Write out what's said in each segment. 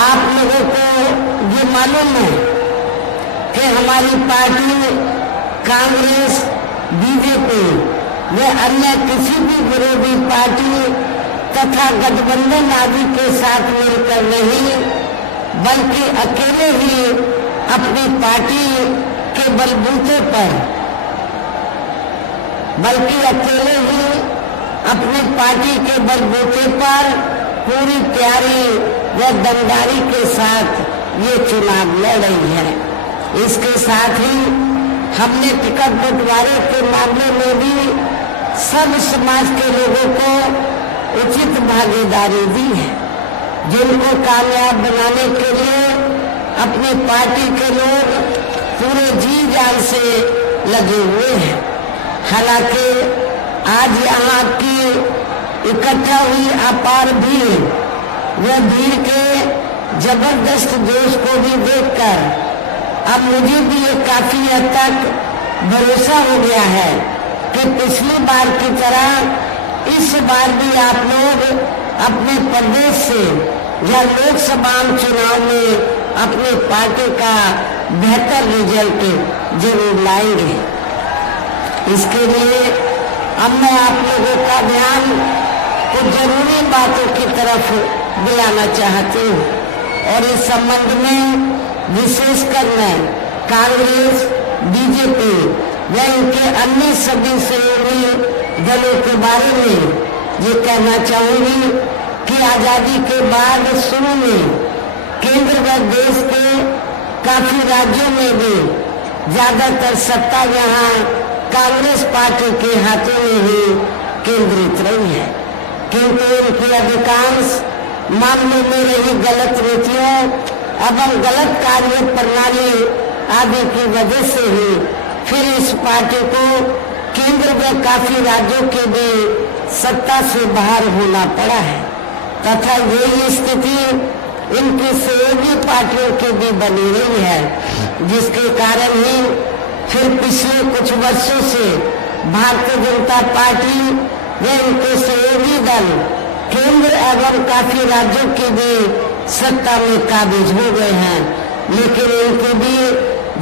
आप लोगों को ये मालूम है कि हमारी पार्टी कांग्रेस, बीजेपी व अन्य किसी भी विरोधी पार्टी तथा गठबंधन आदि के साथ मिलकर नहीं, बल्कि अकेले ही अपनी पार्टी के बलबूते पर अपनी पार्टी के बलबूते पर पूरी तैयारी व दमदारी के साथ ये चुनाव लड़ रही है। इसके साथ ही हमने टिकट बंटवारे के मामले में भी सब समाज के लोगों को उचित भागीदारी दी है, जिनको कामयाब बनाने के लिए अपनी पार्टी के लोग पूरे जी जान से लगे हुए हैं। हालांकि आज यहाँ की इकट्ठा हुई अपार भीड़ व भीड़ के जबरदस्त जोश को भी देखकर अब मुझे भी ये काफी हद तक भरोसा हो गया है कि पिछली बार की तरह इस बार भी आप लोग अपने प्रदेश से या लोकसभा चुनाव में अपनी पार्टी का बेहतर रिजल्ट जरूर लाएंगे। इसके लिए अब मैं आप लोगों का ध्यान कुछ जरूरी बातों की तरफ दिलाना चाहती हूँ और इस संबंध में विशेषकर मैं कांग्रेस, बीजेपी व इनके अन्य सभी सहयोगी दलों के बारे में ये कहना चाहूंगी कि आजादी के बाद शुरू में केंद्र व देश के काफी राज्यों में भी ज्यादातर सत्ता यहाँ कांग्रेस पार्टी के हाथों में ही केंद्रित रही है, किंतु इनकी अधिकांश मामलों में रही गलत नीतियों एवं गलत कार्य प्रणाली आदि की वजह से ही फिर इस पार्टी को केंद्र में काफी राज्यों के भी सत्ता से बाहर होना पड़ा है तथा यही स्थिति इनकी सहयोगी पार्टियों की भी बनी रही है, जिसके कारण ही फिर पिछले कुछ वर्षों से भारतीय जनता पार्टी व इनके सहयोगी दल केंद्र एवं काफी राज्यों की भी सत्ता में काबिज हो गए हैं, लेकिन इनकी भी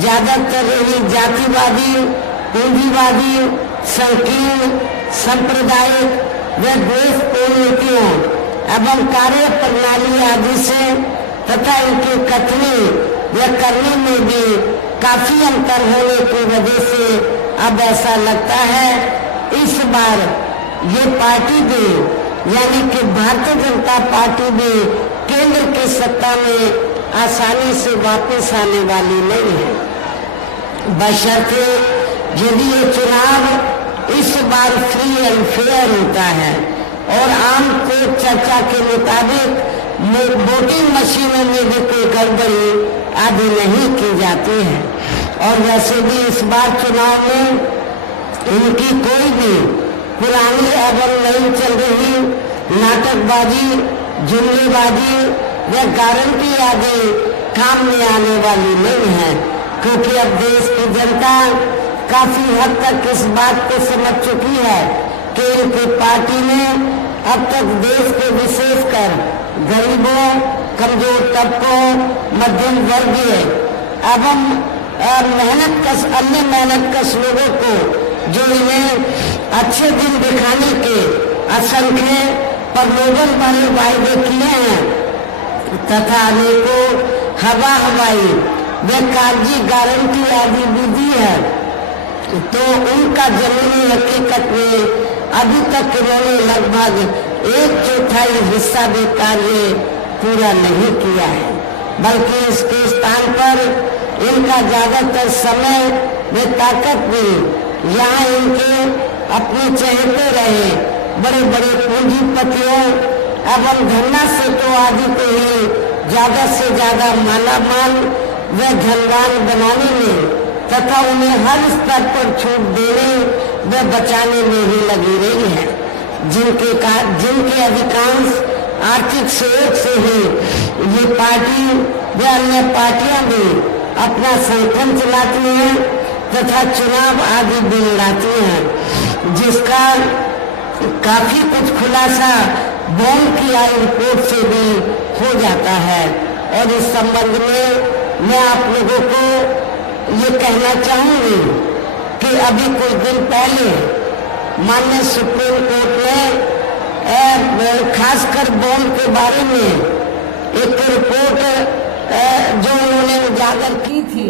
ज्यादातर रही जातिवादी, पूंजीवादी, संकीर्ण, सांप्रदायिक व द्वेषपूर्ण नीतियों एवं कार्य प्रणाली आदि से तथा इनकी कथनी व करने में भी काफी अंतर होने की वजह से अब ऐसा लगता है इस बार ये पार्टी भी यानी कि भारतीय जनता पार्टी भी केंद्र की सत्ता में आसानी से वापस आने वाली नहीं है, बशर्ते यदि ये चुनाव इस बार फ्री एंड फेयर होता है और आम कोर्ट चर्चा के मुताबिक वोटिंग मशीनों में भी कोई गड़बड़ी आदि नहीं की जाती है। और वैसे भी इस बार चुनाव में इनकी कोई भी पुरानी एवं नई चल रही नाटकबाजी, जुमलेबाजी व गारंटी आदि काम में आने वाली नहीं है, क्योंकि अब देश की जनता काफी हद तक इस बात को समझ चुकी है कि इनकी पार्टी ने अब तक देश के विशेषकर गरीबों, कमजोर तबकों, मध्यम वर्गीय एवं अन्य मेहनतकश लोगों को जो इन्हें अच्छे दिन दिखाने के असंख्य प्रलोभन वाले वायदे किए हैं तथा अनेकों हवाई व कागजी गारंटी आदि भी दी है, तो उनका जमीनी हकीकत में अभी तक इन्होंने लगभग 1/4 हिस्सा भी कार्य पूरा नहीं किया है, बल्कि इसके स्थान पर इनका ज्यादातर समय व ताकत भी यहाँ इनके अपने चहेते रहे बड़े बड़े पूंजीपतियों एवं धन्ना सेठों आदि को ही ज्यादा से ज्यादा मालामाल व धनवान बनाने में तथा उन्हें हर स्तर पर छूट देने व बचाने में ही लगी रही है, जिनके अधिकांश आर्थिक सहयोग से ही ये पार्टी व अन्य पार्टियां भी अपना संगठन चलाती हैं तथा चुनाव आदि भी लड़ाती हैं, जिसका काफी कुछ खुलासा बॉन्ड की आई रिपोर्ट से भी हो जाता है। और इस संबंध में मैं आप लोगों को ये कहना चाहूंगी कि अभी कुछ दिन पहले माननीय सुप्रीम कोर्ट ने खासकर बॉन्ड के बारे में एक रिपोर्ट जो उन्होंने उजागर की थी,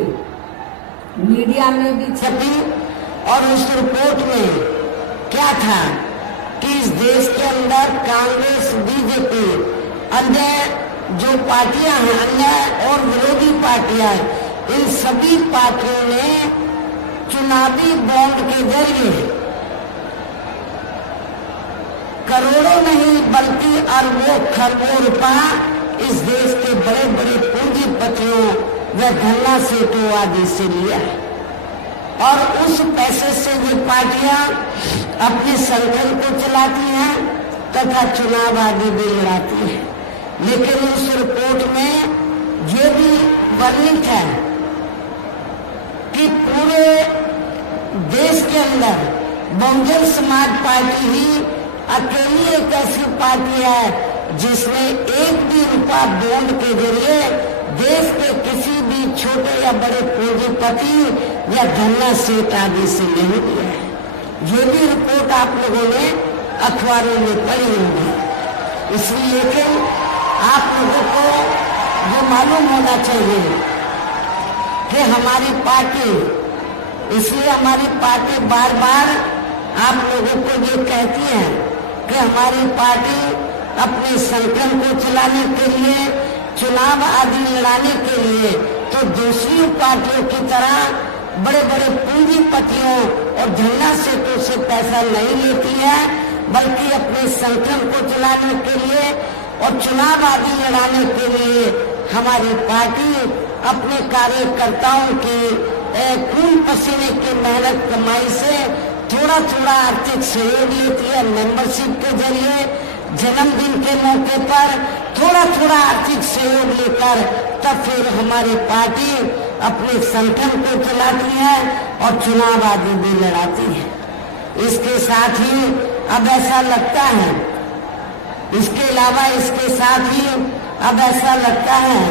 मीडिया में भी छपी, और उस रिपोर्ट में क्या था कि इस देश के अंदर कांग्रेस, बीजेपी, अन्य जो पार्टियां हैं, अन्य और विरोधी पार्टियां, इन सभी पार्टियों ने चुनावी बॉन्ड के जरिए करोड़ों नहीं बल्कि अरबों खरबों रुपया इस देश के बड़े बड़े पूंजीपतियों व धन्ना सेठों आदि से लिया है, और उस पैसे से ये पार्टियां अपने संगठन को चलाती हैं तथा चुनाव आदि भी लड़ाती हैं। लेकिन उस रिपोर्ट में ये भी वर्णित है कि पूरे देश के अंदर बहुजन समाज पार्टी ही अकेली एक ऐसी पार्टी है जिसने एक भी रुपया बॉन्ड के जरिए देश के किसी भी छोटे या बड़े पूंजीपति या धन्ना सेठ आदि से नहीं लिया है। ये भी रिपोर्ट आप लोगों ने अखबारों में पढ़ी होगी। इसलिए लेकिन आप लोगों को ये मालूम होना चाहिए कि हमारी पार्टी, इसलिए हमारी पार्टी बार बार आप लोगों को ये कहती है कि हमारी पार्टी अपने संगठन को चलाने के लिए, चुनाव आदि लड़ाने के लिए तो दूसरी पार्टियों की तरह बड़े बड़े पूंजीपतियों और धन्ना सेठों से पैसा नहीं लेती है, बल्कि अपने संगठन को चलाने के लिए और चुनाव आदि लड़ाने के लिए हमारी पार्टी अपने कार्यकर्ताओं की खून पसीने की मेहनत कमाई से थोड़ा थोड़ा आर्थिक सहयोग लेती है। मेंबरशिप के जरिए जन्मदिन के मौके पर थोड़ा थोड़ा आर्थिक सहयोग लेकर तब फिर हमारी पार्टी अपने संगठन को चलाती है और चुनाव आदि भी लड़ाती है। इसके साथ ही अब ऐसा लगता है, इसके अलावा इसके साथ ही अब ऐसा लगता है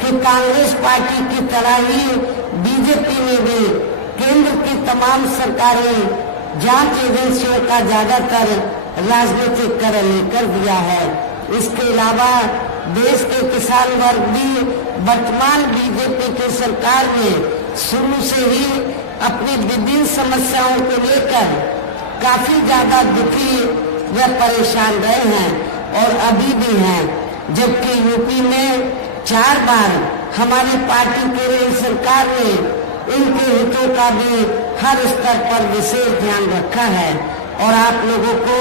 कि कांग्रेस पार्टी की तरह ही बीजेपी ने भी केंद्र की तमाम सरकारी जांच एजेंसियों का ज्यादातर राजनीतिकरण कर दिया है। इसके अलावा देश के किसान वर्ग भी वर्तमान बीजेपी की सरकार में शुरू से ही अपनी विभिन्न समस्याओं को लेकर काफी ज्यादा दुखी व परेशान रहे हैं और अभी भी हैं। जबकि यूपी में 4 बार हमारी पार्टी की रही सरकार ने इनके हितों का भी हर स्तर पर विशेष ध्यान रखा है। और आप लोगों को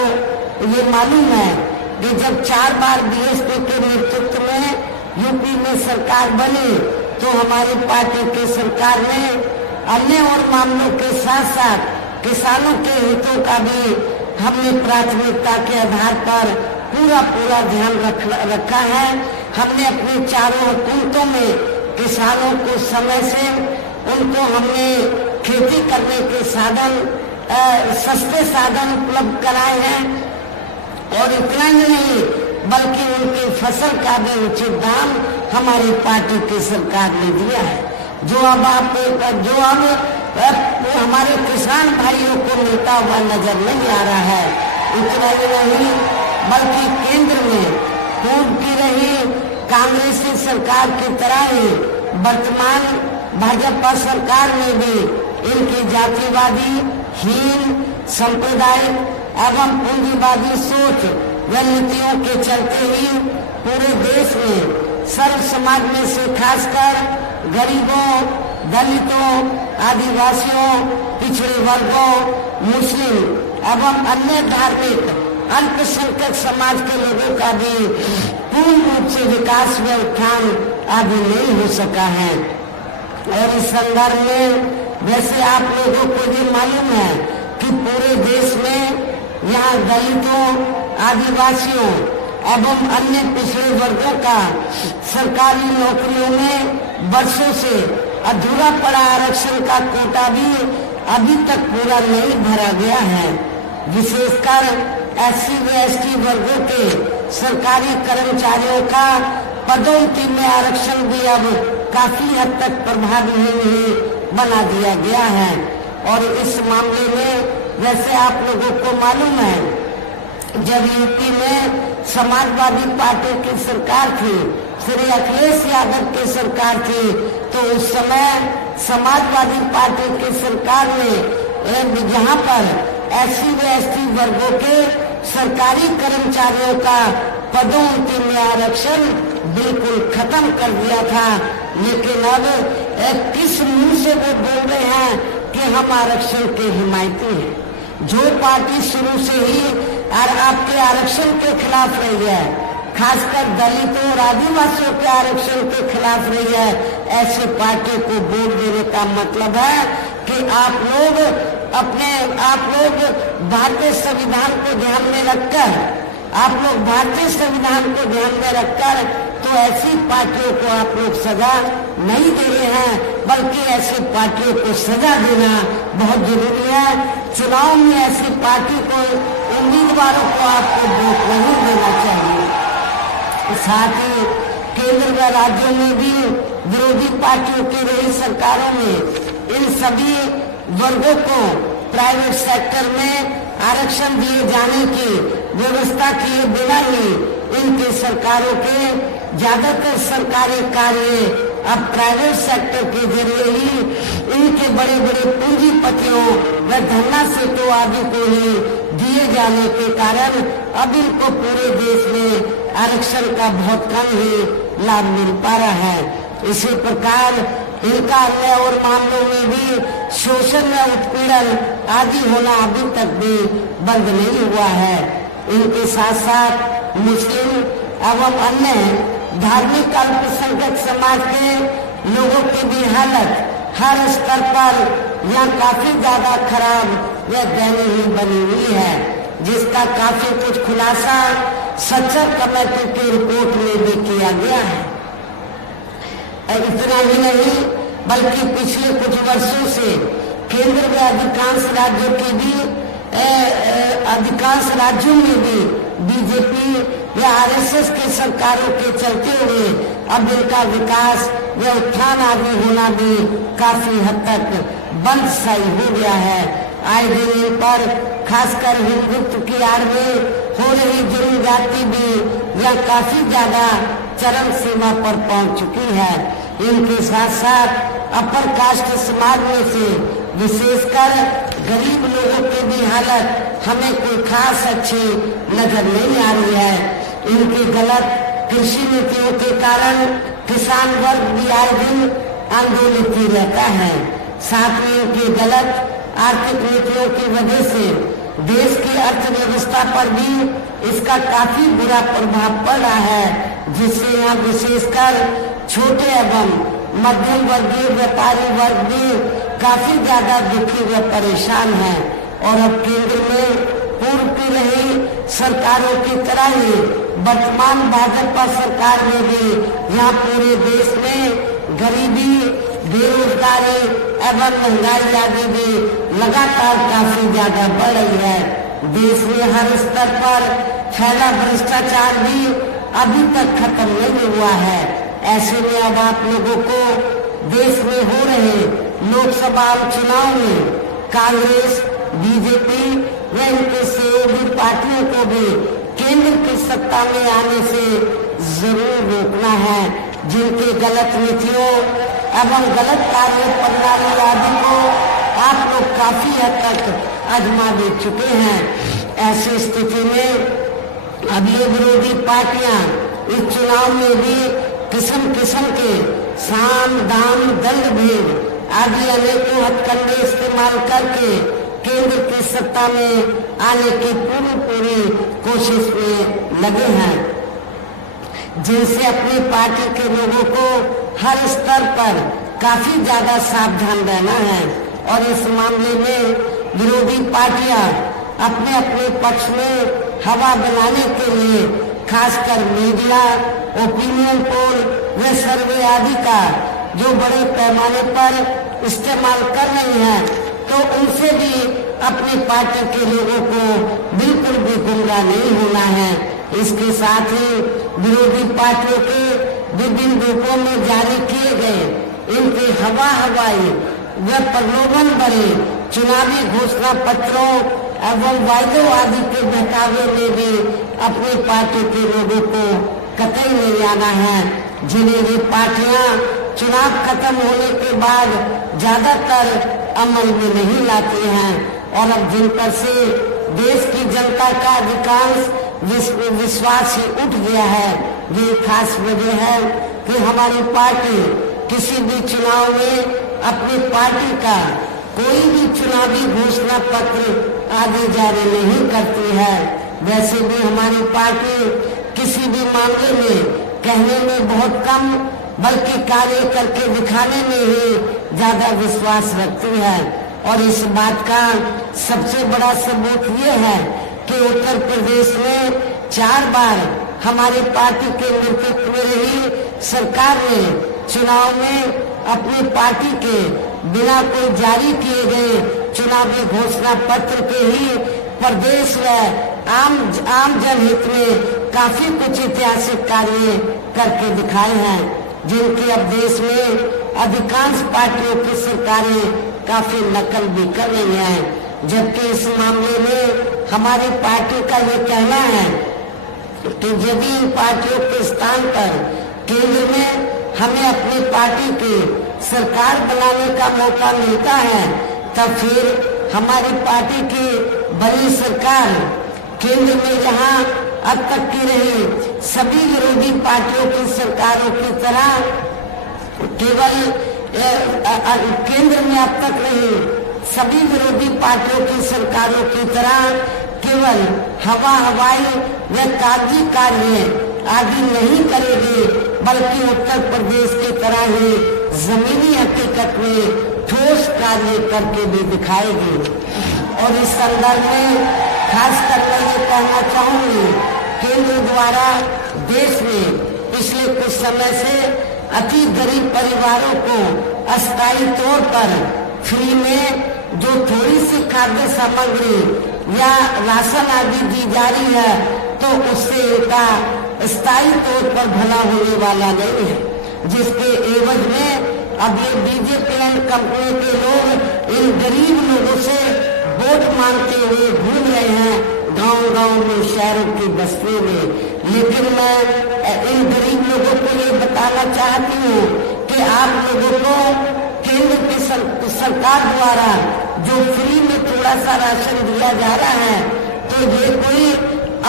ये मालूम है कि जब 4 बार बीएसपी के नेतृत्व में यूपी में सरकार बनी तो हमारी पार्टी की सरकार ने अन्य और मामलों के साथ साथ किसानों के हितों का भी हमने प्राथमिकता के आधार पर पूरा ध्यान रखा है। हमने अपनी चारों हुकूमतों में किसानों को समय से उनको हमने खेती करने के साधन, सस्ते साधन उपलब्ध कराए हैं, और इतना ही नहीं बल्कि उनकी फसल का भी उचित दाम हमारी पार्टी की सरकार ने दिया है, जो अब हमारे किसान भाइयों को मिलता हुआ नजर नहीं आ रहा है। इतना ही नहीं बल्कि केंद्र में पूर्व की रही कांग्रेसी सरकार की तरह ही वर्तमान भाजपा सरकार में भी इनकी जातिवादी, हीन, सांप्रदायिक एवं पूंजीवादी सोच व नीतियों के चलते ही पूरे देश में सर्व समाज में से खासकर गरीबों, दलितों, आदिवासियों, पिछड़े वर्गों, मुस्लिम एवं अन्य धार्मिक अल्पसंख्यक समाज के लोगों का भी पूर्ण रूप से विकास व उत्थान आदि नहीं हो सका है। और इस संदर्भ में वैसे आप लोगों को ये मालूम है कि पूरे देश में यहाँ दलितों, आदिवासियों एवं अन्य पिछड़े वर्गों का सरकारी नौकरियों में वर्षों से अधूरा पड़ा आरक्षण का कोटा भी अभी तक पूरा नहीं भरा गया है। विशेषकर SC व ST वर्गों के सरकारी कर्मचारियों का पदोन्नति में आरक्षण भी अब काफी हद तक प्रभावी ही बना दिया गया है। और इस मामले में वैसे आप लोगों को मालूम है, जब यूपी में समाजवादी पार्टी की सरकार थी, श्री अखिलेश यादव की सरकार थी, तो उस समय समाजवादी पार्टी की सरकार ने जहाँ पर SC व ST वर्गों के सरकारी कर्मचारियों का पदोन्नति में आरक्षण बिल्कुल खत्म कर दिया था। लेकिन अब किस मुंह से वो बोल रहे हैं कि हम आरक्षण के हिमायती हैं। जो पार्टी शुरू से ही आपके आरक्षण के खिलाफ रही है, खासकर दलितों और आदिवासियों के आरक्षण के खिलाफ रही है, ऐसे पार्टी को वोट देने का मतलब है कि आप लोग भारतीय संविधान को ध्यान में रखकर, तो ऐसी पार्टियों को आप लोग सजा नहीं दे रहे हैं, बल्कि ऐसी पार्टियों को सजा देना बहुत जरूरी है। चुनाव में ऐसी पार्टी को, उम्मीदवारों को आपको वोट नहीं देना चाहिए। साथ ही केंद्र व राज्यों में भी विरोधी पार्टियों की रही सरकारों में इन सभी वर्गों को प्राइवेट सेक्टर में आरक्षण दिए जाने की व्यवस्था किए बिना ही इनकी सरकारों के ज्यादातर सरकारी कार्य अब प्राइवेट सेक्टर के जरिए ही इनके बड़े बड़े पूंजीपतियों व धन्ना सेठों आदि को ही दिए जाने के कारण अब इनको पूरे देश में आरक्षण का बहुत कम ही लाभ मिल पा रहा है। इसी प्रकार इनका अन्य और मामलों में भी शोषण व उत्पीड़न आदि होना अभी तक भी बंद नहीं हुआ है। इनके साथ साथ मुस्लिम एवं अन्य धार्मिक अल्पसंख्यक समाज के लोगों की भी हालत हर स्तर पर यहाँ काफी ज्यादा खराब व दयनीय बनी हुई है, जिसका काफी कुछ खुलासा सच्चर कमेटी की रिपोर्ट में भी किया गया है। इतना ही नहीं बल्कि पिछले कुछ वर्षों से केंद्र के अधिकांश राज्यों में भी बीजेपी या RSS की सरकारों के चलते हुए अब इनका विकास या उत्थान आदि होना भी काफी हद तक बंद सा हो गया है। आए दिन इन पर खासकर हिंदुत्व की आड़ में हो रही जुर्म जाति भी यह काफी ज्यादा चरम सीमा पर पहुंच चुकी है। इनके साथ साथ अपर कास्ट समाज में से विशेषकर गरीब लोगों की भी हालत हमें कोई खास अच्छी नजर नहीं आ रही है। इनकी गलत कृषि नीतियों के कारण किसान वर्ग भी आए दिन आंदोलित ही रहता है। साथ ही इनकी गलत आर्थिक नीतियों की वजह से देश की अर्थव्यवस्था पर भी इसका काफी बुरा प्रभाव पड़ रहा है, जिससे यहाँ विशेषकर छोटे एवं मध्यम वर्गीय व्यापारी वर्ग भी काफी ज्यादा दुखी व परेशान है। और अब केंद्र में पूर्व की रही सरकारों की तरह ही वर्तमान भाजपा सरकार में भी यहाँ पूरे देश में गरीबी, बेरोजगारी एवं महंगाई आदि भी लगातार काफी ज्यादा बढ़ रही है। देश में हर स्तर पर फैला भ्रष्टाचार भी अभी तक खत्म नहीं हुआ है। ऐसे में अब आप लोगों को देश में हो रहे लोकसभा चुनाव में कांग्रेस, बीजेपी व इनके सहयोगी पार्टियों को भी केंद्र की सत्ता में आने से जरूर रोकना है, जिनके गलत नीतियों एवं गलत कार्य प्रणाली आदि को आप लोग काफी हद तक आजमा दे चुके हैं। ऐसी स्थिति में अब ये विरोधी पार्टियां इस चुनाव में भी किस्म किस्म के साम, दाम, दंड, भेद आदि अनेकों हथकंडे इस्तेमाल करके केंद्र की सत्ता में आने की पूरी कोशिश में लगे हैं, जिनसे अपनी पार्टी के लोगों को हर स्तर पर काफी ज्यादा सावधान रहना है। और इस मामले में विरोधी पार्टियां अपने अपने पक्ष में हवा बनाने के लिए खासकर मीडिया, ओपिनियन पोल व सर्वे आदि का जो बड़े पैमाने पर इस्तेमाल कर रही हैं, तो उनसे भी अपनी पार्टी के लोगों को बिल्कुल भी गुमराह नहीं होना है। इसके साथ ही विरोधी पार्टियों के विभिन्न रूपों में जारी किए गए इनके हवाई व प्रलोभन भरे चुनावी घोषणा पत्रों एवं वायदों आदि के बहकावे में भी अपनी पार्टी के लोगों को कतई नहीं आना है, जिन्हें ये पार्टियां चुनाव खत्म होने के बाद ज्यादातर अमल में नहीं लाती हैं और अब जिन पर से देश की जनता का अधिकांश विश्वास ही उठ गया है, ये खास वजह है कि हमारी पार्टी किसी भी चुनाव में अपनी पार्टी का कोई भी चुनावी घोषणा पत्र आदि जारी नहीं करती है। वैसे भी हमारी पार्टी किसी भी मामले में कहने में बहुत कम बल्कि कार्य करके दिखाने में ही ज्यादा विश्वास रखती है और इस बात का सबसे बड़ा सबूत ये है कि उत्तर प्रदेश में 4 बार हमारी पार्टी के नेतृत्व में रही सरकार ने चुनाव में अपनी पार्टी के बिना कोई जारी किए गए चुनावी घोषणा पत्र के ही प्रदेश व आम जनहित में काफी कुछ ऐतिहासिक कार्य करके दिखाए हैं, जिनकी अब देश में अधिकांश पार्टियों की सरकारें काफी नकल भी कर रही हैं। जबकि इस मामले में हमारी पार्टी का ये कहना है कि यदि इन पार्टियों के स्थान पर केंद्र में हमें अपनी पार्टी की सरकार बनाने का मौका मिलता है, तब फिर हमारी पार्टी की बड़ी सरकार केंद्र में जहां अब तक की रही सभी विरोधी पार्टियों की सरकारों की तरह केवल केंद्र में अब तक रही सभी विरोधी पार्टियों की सरकारों की तरह केवल हवाई व कागजी कार्य आदि नहीं करेगी, बल्कि उत्तर प्रदेश की तरह ही जमीनी हकीकत में ठोस कार्य करके भी दिखाएगी। और इस संदर्भ में खासकर मैं ये कहना चाहूंगी, केंद्र द्वारा देश में पिछले कुछ समय से अति गरीब परिवारों को अस्थायी तौर पर फ्री में जो थोड़ी सी खाद्य सामग्री या राशन आदि दी जा रही है, तो उससे इनका स्थायी तौर पर भला होने वाला नहीं है, जिसके एवज में अब ये बीजेपी कंपनी के लोग इन गरीब लोगों से वोट मांगते हुए घूम रहे हैं गांव-गांव में, शहरों की बस्तियों में। लेकिन मैं इन गरीब लोगों को ये बताना चाहती हूँ कि आप लोगों को केंद्र की सरकार द्वारा जो फ्री में थोड़ा सा राशन दिया जा रहा है, तो ये कोई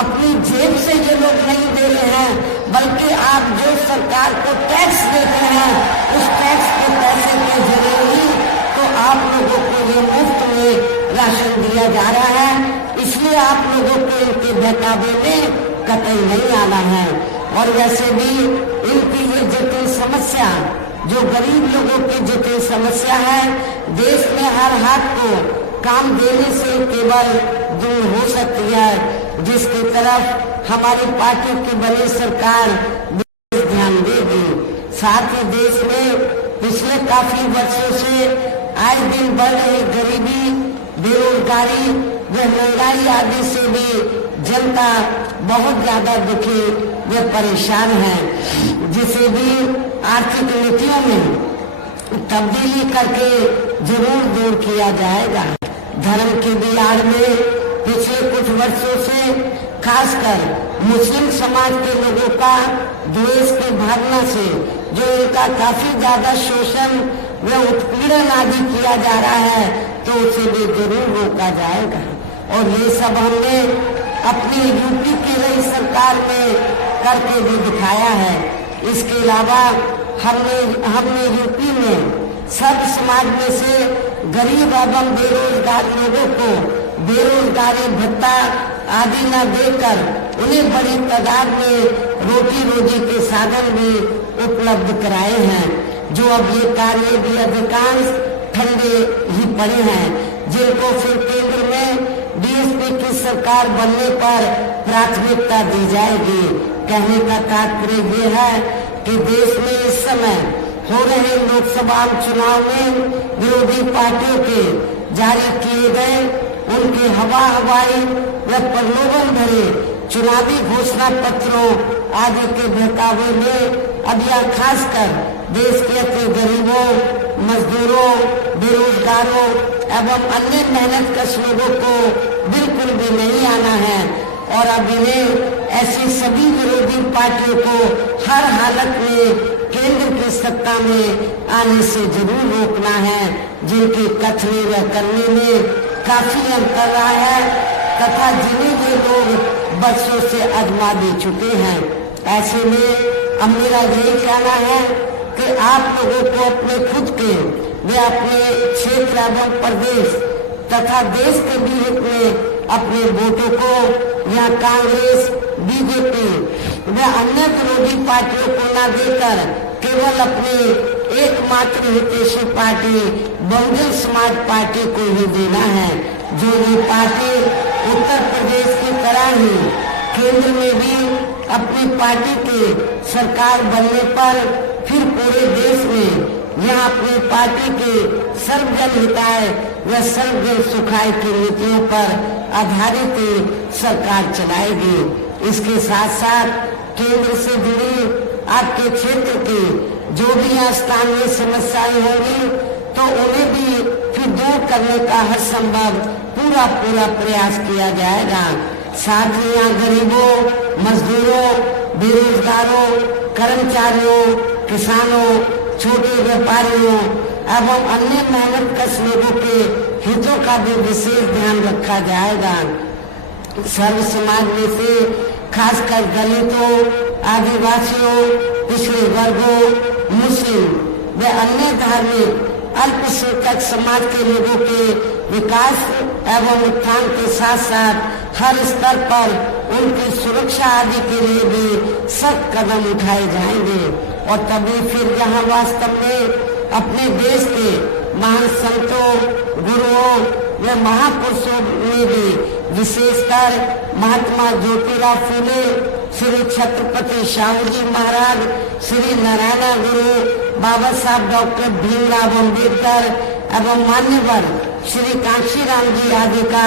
अपनी जेब से ये लोग नहीं दे रहे हैं, बल्कि आप जो सरकार को टैक्स देते हैं उस टैक्स के पैसे के जरिए ही तो आप लोगों को ये मुफ्त में राशन दिया जा रहा है। इसलिए आप लोगों को इनके बहकावे में कतई नहीं आना है। और वैसे भी इनकी ये जटिल समस्या, जो गरीब लोगों की जटिल समस्या है, देश में हर हाथ को काम देने से केवल दूर हो सकती है, जिसकी तरफ हमारी पार्टी की बनी सरकार ध्यान देगी। साथ ही देश में पिछले काफी वर्षों से आए दिन बढ़ रही गरीबी, बेरोजगारी व महंगाई आदि से भी जनता बहुत ज्यादा दुखी व परेशान है, जिसे भी आर्थिक नीतियों में तब्दीली करके जरूर दूर किया जाएगा। धर्म की आड़ में पिछले कुछ वर्षों से खासकर मुस्लिम समाज के लोगों का द्वेष की भावना से जो इनका काफी ज्यादा शोषण व उत्पीड़न आदि किया जा रहा है, तो उसे भी जरूर रोका जाएगा। और ये सब हमने अपनी यूपी की रही सरकार में करके भी दिखाया है। इसके अलावा हमने यूपी में सब समाज में से गरीब एवं बेरोजगार लोगों को बेरोजगारी भत्ता आदि न देकर उन्हें बड़ी तादाद में रोटी रोजी के साधन भी उपलब्ध कराए हैं, जो अब ये कार्य भी अधिकांश ठंडे ही पड़े हैं, जिनको फिर केंद्र में बीएसपी की सरकार बनने पर प्राथमिकता दी जाएगी। कहने का तात्पर्य ये है कि देश में इस समय हो रहे लोकसभा चुनाव में विरोधी पार्टियों के जारी किए गए उनके हवाई व प्रलोभन भरे चुनावी घोषणा पत्रों आदि के बहकावे में अब यह खासकर देश के अपने गरीबों, मजदूरों, बेरोजगारों एवं अन्य मेहनतकश लोगों को बिल्कुल भी नहीं आना है और अब इन्हें ऐसी सभी विरोधी पार्टियों को हर हालत में केंद्र की सत्ता में आने से जरूर रोकना है, जिनके कथने व करने में काफी अंतर रहा है तथा जिन्हें ये लोग बरसों से आजमा दे चुके हैं। ऐसे में अब मेरा यही कहना है कि आप लोगों को अपने खुद के व अपने क्षेत्र एवं प्रदेश तथा देश के भी हित में अपने वोटों को यहाँ कांग्रेस, बीजेपी व अन्य विरोधी पार्टियों को न देकर केवल अपने एकमात्र हितैषी पार्टी बहुजन समाज पार्टी को ही देना है, जो ये पार्टी उत्तर प्रदेश की तरह ही केंद्र में भी अपनी पार्टी के सरकार बनने पर फिर पूरे देश में यहाँ अपनी पार्टी के सर्वजन हिताय व सर्वजन सुखाय की नीतियों पर आधारित सरकार चलाएगी। इसके साथ साथ केंद्र से जुड़ी आपके क्षेत्र की जो भी यहाँ स्थानीय समस्याएं होंगी तो उन्हें भी फिर दूर करने का हर संभव पूरा प्रयास किया जाएगा। साथ ही यहाँ गरीबों, मजदूरों, बेरोजगारों, कर्मचारियों, किसानों, छोटे व्यापारियों एवं अन्य मेहनतकश लोगों के हितों का भी विशेष ध्यान रखा जाएगा। सर्व समाज में से खासकर दलितों, आदिवासियों, पिछड़े वर्गों, मुस्लिम व अन्य धार्मिक अल्पसंख्यक समाज के लोगों के विकास एवं उत्थान के साथ साथ हर स्तर पर उनकी सुरक्षा आदि के लिए भी सख्त कदम उठाए जाएंगे और तभी फिर यहाँ वास्तव में अपने देश के महान संतों, गुरुओं व महापुरुषों में भी विशेषकर महात्मा ज्योतिराव फूले, श्री छत्रपति शाहू जी महाराज, श्री नारायण गुरु, बाबा साहब डॉक्टर भीमराव अम्बेडकर एवं मान्यवर श्री कांशीराम जी आदि का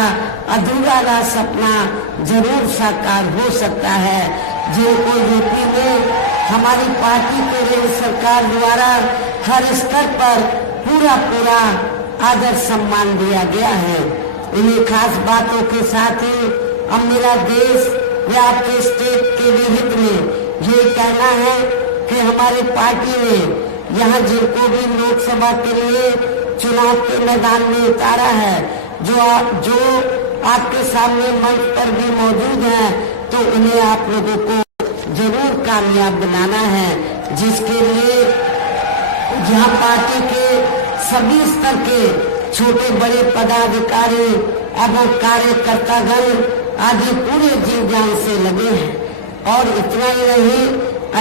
अधूरा सपना जरूर साकार हो सकता है, जिनको यूपी में हमारी पार्टी के रेल सरकार द्वारा हर स्तर पर पूरा आदर सम्मान दिया गया है। इन्हीं खास बातों के साथ ही अब मेरा देश या आपके स्टेट के भी हित में ये कहना है कि हमारी पार्टी ने यहाँ जिनको भी लोकसभा के लिए चुनाव के मैदान में उतारा है, जो आपके सामने मंच पर भी मौजूद है, तो उन्हें आप लोगों को जरूर कामयाब बनाना है, जिसके लिए यहाँ पार्टी के सभी स्तर के छोटे बड़े पदाधिकारी एवं कार्यकर्तागण आदि पूरे जीव जान से लगे हैं। और इतना ही नहीं,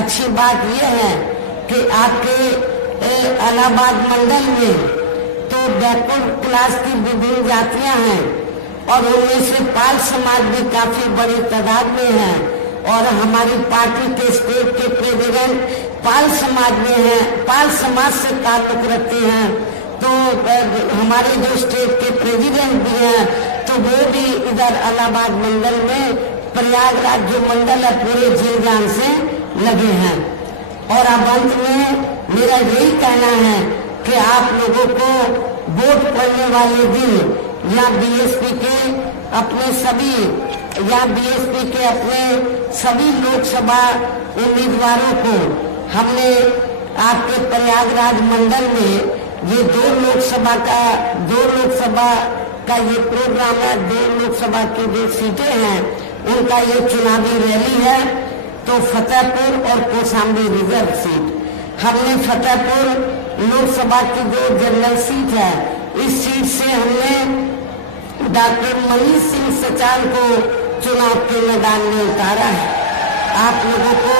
अच्छी बात यह है कि आपके इलाहाबाद मंडल में तो बैकवर्ड क्लास की विभिन्न जातियां हैं और उनमें से पाल समाज भी काफी बड़ी तादाद में है और हमारी पार्टी के स्टेट के प्रेसिडेंट पाल समाज में है, पाल समाज से ताल्लुक रखते हैं। तो हमारे जो स्टेट के प्रेसिडेंट भी हैं तो वो भी इधर इलाहाबाद मंडल में प्रयागराज जो मंडल है पूरे जीव जान से लगे हैं। और अब अंत में मेरा यही कहना है कि आप लोगों को वोट पड़ने वाले दिन या बीएसपी के अपने सभी लोकसभा उम्मीदवारों को हमने आपके प्रयागराज मंडल में ये दो लोकसभा का ये प्रोग्राम है, 2 लोकसभा की जो सीटें हैं उनका ये चुनावी रैली है। तो फतेहपुर और कौशाम्बी रिजर्व सीट, हमने फतेहपुर लोकसभा की जो जनरल सीट है, इस सीट से हमने डॉक्टर मनीष सिंह सचान को चुनाव के मैदान में उतारा है। आप लोगों को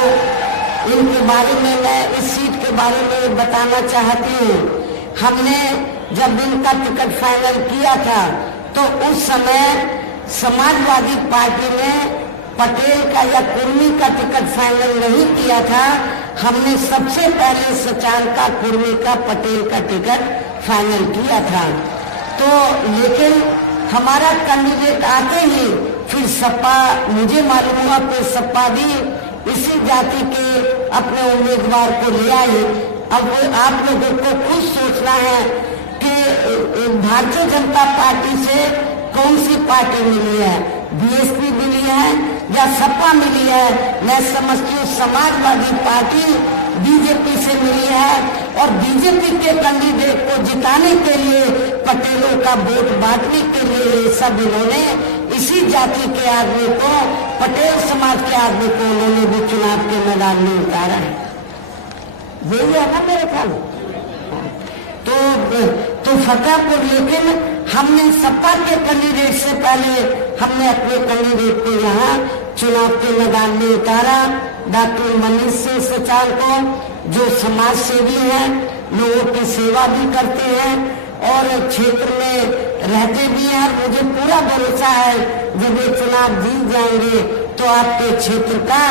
इनके बारे में मैं इस सीट के बारे में बताना चाहती हूँ। हमने जब इनका टिकट फाइनल किया था तो उस समय समाजवादी पार्टी ने पटेल का या कुर्मी का टिकट फाइनल नहीं किया था। हमने सबसे पहले सचान का, कुर्मी का, पटेल का टिकट फाइनल किया था। तो लेकिन हमारा कैंडिडेट आते ही फिर सपा, मुझे मालूम हुआ कि सपा भी इसी जाति के अपने उम्मीदवार को ले आई। अब आप लोगों को खुद सोचना है कि भारतीय जनता पार्टी से कौन सी पार्टी मिली है, बीएसपी मिली है या सपा मिली है। मैं समझती हूँ समाजवादी पार्टी बीजेपी से मिली है और बीजेपी के कैंडिडेट को जिताने के लिए, पटेलों का वोट बांटने के लिए सब इन्होंने इसी जाति के आदमी को, पटेल समाज के आदमी को उन्होंने भी चुनाव के मैदान में उतारा है। यही है ना मेरे ख्याल। तो फतेहपुर, लेकिन हमने सपा के कैंडिडेट से पहले हमने अपने कैंडिडेट को यहाँ चुनाव के मैदान में उतारा, डॉक्टर मनीष सिंह सचाल को, जो समाज सेवी हैं, लोगों की सेवा भी करते हैं और क्षेत्र में रहते भी हैं। मुझे पूरा भरोसा है जब ये चुनाव जीत जाएंगे तो आपके क्षेत्र का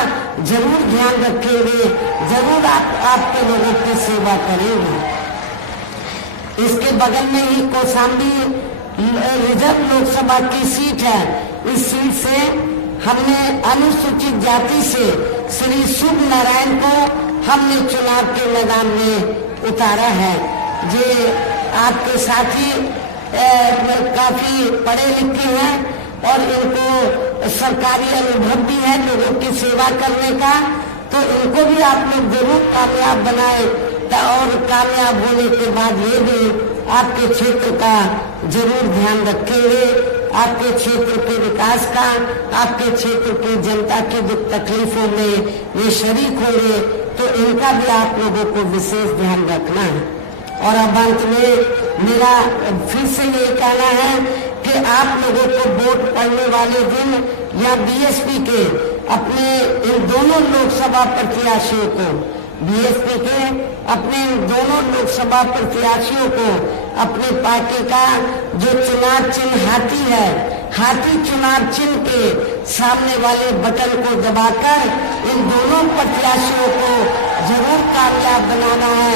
जरूर ध्यान रखेंगे, जरूर आपके लोगों की सेवा करेंगे। इसके बगल में ही कौशाम्बी रिजर्व लोकसभा की सीट है। इस सीट से हमने अनुसूचित जाति से श्री शुभ नारायण को हमने चुनाव के मैदान में उतारा है। ये आपके साथी काफी पढ़े लिखे हैं और इनको सरकारी अनुभव भी है लोगों की सेवा करने का, तो इनको भी आप लोग जरूर कामयाब बनाए और कामयाब होने के बाद ये भी आपके क्षेत्र का जरूर ध्यान रखेंगे, आपके क्षेत्र के विकास का, आपके क्षेत्र की जनता की दुख तकलीफों में ये शरीक होंगे, तो इनका भी आप लोगों को विशेष ध्यान रखना है। और अब अंत में मेरा फिर से ये कहना है कि आप लोगों को वोट पड़ने वाले दिन या बीएसपी के अपने इन दोनों लोकसभा प्रत्याशियों को, बीएसपी के अपने दोनों लोकसभा प्रत्याशियों को अपनी पार्टी का जो चुनाव चिन्ह हाथी है, हाथी चुनाव चिन्ह के सामने वाले बटन को दबाकर इन दोनों प्रत्याशियों को जरूर कामयाब बनाना है।